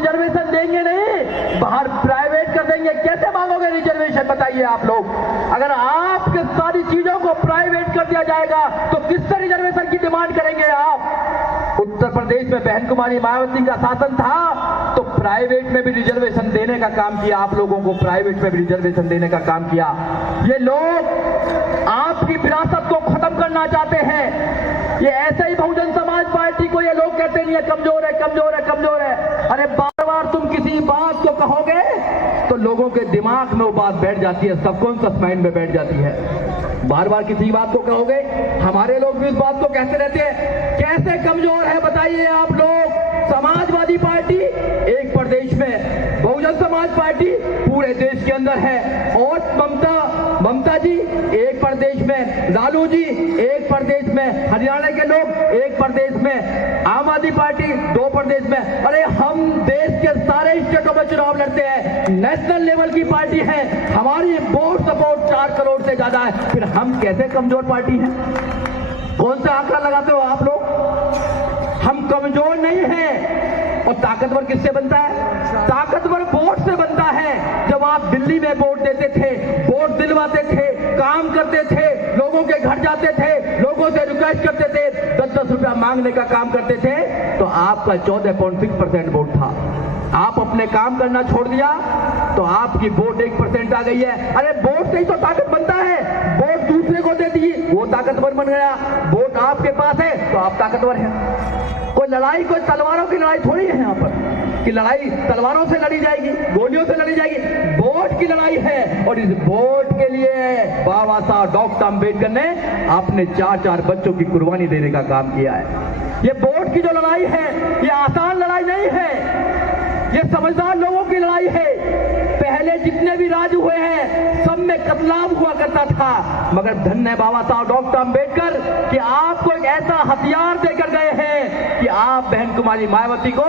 Reservation देंगे नहीं, बाहर प्राइवेट कर देंगे। कैसे मांगोगे रिजर्वेशन बताइए आप लोग? अगर आपके सारी चीजों को प्राइवेट कर दिया जाएगा तो किससे रिजर्वेशन की डिमांड करेंगे आप? उत्तर प्रदेश में बहन कुमारी मायावती का शासन था तो प्राइवेट में भी रिजर्वेशन देने का काम किया, आप लोगों को प्राइवेट में भी रिजर्वेशन देने का काम किया। ये लोग आपकी विरासत को खत्म करना चाहते हैं। ये ऐसे ही बहुजन समाज पार्टी को ये लोग कहते नहीं है कमजोर है, कमजोर है, कमजोर है। अरे बार बार तुम किसी बात को कहोगे तो लोगों के दिमाग में वो बात बैठ जाती है, सबकॉन्शियस माइंड में बैठ जाती है। बार बार किसी बात को कहोगे, हमारे लोग भी इस बात को कहते रहते हैं। कैसे कमजोर है बताइए आप लोग? समाजवादी पार्टी एक प्रदेश में, बहुजन समाज पार्टी पूरे देश के अंदर है, और ममता जी एक प्रदेश में, लालू जी एक प्रदेश में, हरियाणा के लोग एक प्रदेश में, आम आदमी पार्टी 2 प्रदेश में। अरे हम देश के सारे स्टेटों में चुनाव लड़ते हैं, नेशनल लेवल की पार्टी है, हमारी वोट सपोर्ट 4 करोड़ से ज्यादा है, फिर हम कैसे कमजोर पार्टी हैं? कौन सा आंकड़ा लगाते हो आप लोग? हम कमजोर नहीं हैं। और ताकतवर किससे बनता है? ताकतवर वोट से बनता है। जब आप दिल्ली में वोट देते थे, वोट दिलवाते थे, काम करते थे, लोगों के घर जाते थे, लोगों से रिक्वेस्ट करते थे, 10-10 रुपया मांगने का काम करते थे, तो आपका 14.6% वोट था। आप अपने काम करना छोड़ दिया तो आपकी वोट 1% आ गई है। अरे वोट से ही तो ताकत बनता है। वोट दूसरे को दे दी, वो ताकतवर बन गया। वोट आपके पास है तो आप ताकतवर हैं। कोई लड़ाई, कोई तलवारों की लड़ाई थोड़ी है यहाँ पर कि लड़ाई तलवारों से लड़ी जाएगी, गोलियों से लड़ी जाएगी। वोट की लड़ाई है, और इस वोट के लिए बाबा साहब डॉक्टर अम्बेडकर ने अपने 4 बच्चों की कुर्बानी देने का काम किया है। ये वोट की जो लड़ाई है, ये आसान लड़ाई नहीं है, ये समझदार लोगों की लड़ाई है। पहले जितने भी राज हुए हैं सब में कत्लेआम हुआ करता था, मगर धन्य बाबा साहब डॉक्टर अम्बेडकर कि आपको एक ऐसा हथियार देकर गए हैं कि आप बहन कुमारी मायावती को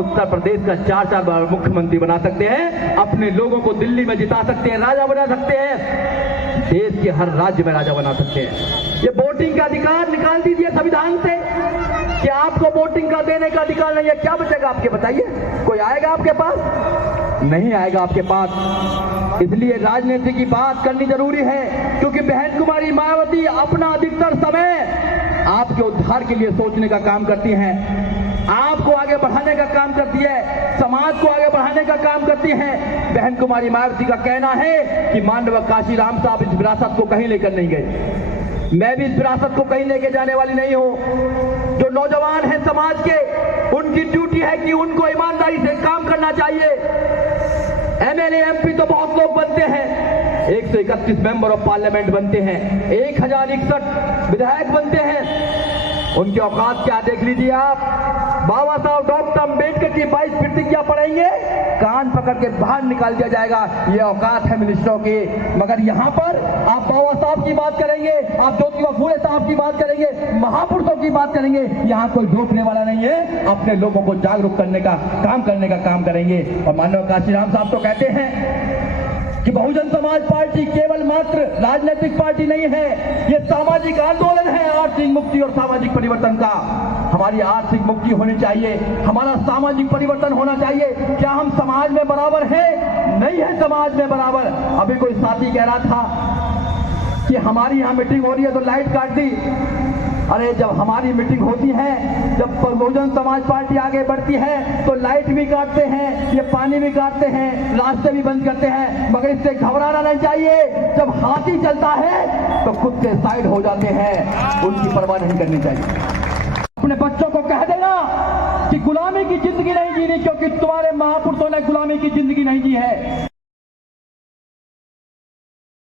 उत्तर प्रदेश का 4 बार मुख्यमंत्री बना सकते हैं, अपने लोगों को दिल्ली में जिता सकते हैं, राजा बना सकते हैं, देश के हर राज्य में राजा बना सकते हैं। ये वोटिंग का अधिकार निकाल दीजिए संविधान से कि आपको वोटिंग का देने का अधिकार नहीं है। क्या बचेगा आपके? बताइए, कोई आएगा आपके पास? नहीं आएगा आपके पास। इसलिए राजनीति की बात करनी जरूरी है, क्योंकि बहन कुमारी मायावती अपना अधिकतर समय आपके उद्धार के लिए सोचने का काम करती हैं, आपको आगे बढ़ाने का काम करती है, समाज को आगे बढ़ाने का काम करती है। बहन कुमारी मायावती का कहना है कि माननीय काशीराम साहब इस विरासत को कहीं लेकर नहीं गए, मैं भी इस विरासत को कहीं लेके जाने वाली नहीं हूं। जो नौजवान हैं समाज के, उनकी ड्यूटी है कि उनको ईमानदारी से काम करना चाहिए। एमएलए एमपी तो बहुत लोग बनते हैं, 131 मेंबर ऑफ पार्लियामेंट बनते हैं, 1061 विधायक बनते हैं, उनकी औकात क्या देख लीजिए आप। बाबा साहब डॉक्टर अम्बेडकर की 22 प्रतिज्ञा पढ़ेंगे, कान पकड़ के बाहर निकाल दिया जाएगा, ये औकात है मिनिस्टरों की। मगर यहाँ पर आप बाबा साहब की बात करेंगे, आप ज्योतिबा फूले साहब की बात करेंगे, महापुरुषों की बात करेंगे, यहाँ कोई रोकने वाला नहीं है। अपने लोगों को जागरूक करने का काम करेंगे। और माननीय काशीराम साहब तो कहते हैं कि बहुजन समाज पार्टी केवल मात्र राजनीतिक पार्टी नहीं है, ये सामाजिक आंदोलन है आर्थिक मुक्ति और सामाजिक परिवर्तन का। हमारी आर्थिक मुक्ति होनी चाहिए, हमारा सामाजिक परिवर्तन होना चाहिए। क्या हम समाज में बराबर हैं? नहीं है समाज में बराबर। अभी कोई साथी कह रहा था कि हमारी यहाँ मीटिंग हो रही है तो लाइट काट दी। अरे जब हमारी मीटिंग होती है, जब बहुजन समाज पार्टी आगे बढ़ती है तो लाइट भी काटते हैं, ये पानी भी काटते हैं, रास्ते भी बंद करते हैं, मगर इससे घबराना नहीं चाहिए। जब हाथी चलता है तो खुद से साइड हो जाते हैं, उनकी परवाह नहीं करनी चाहिए। अपने बच्चों को कह देना कि गुलामी की जिंदगी नहीं जीनी, क्योंकि तुम्हारे महापुरुषों ने गुलामी की जिंदगी नहीं जी है।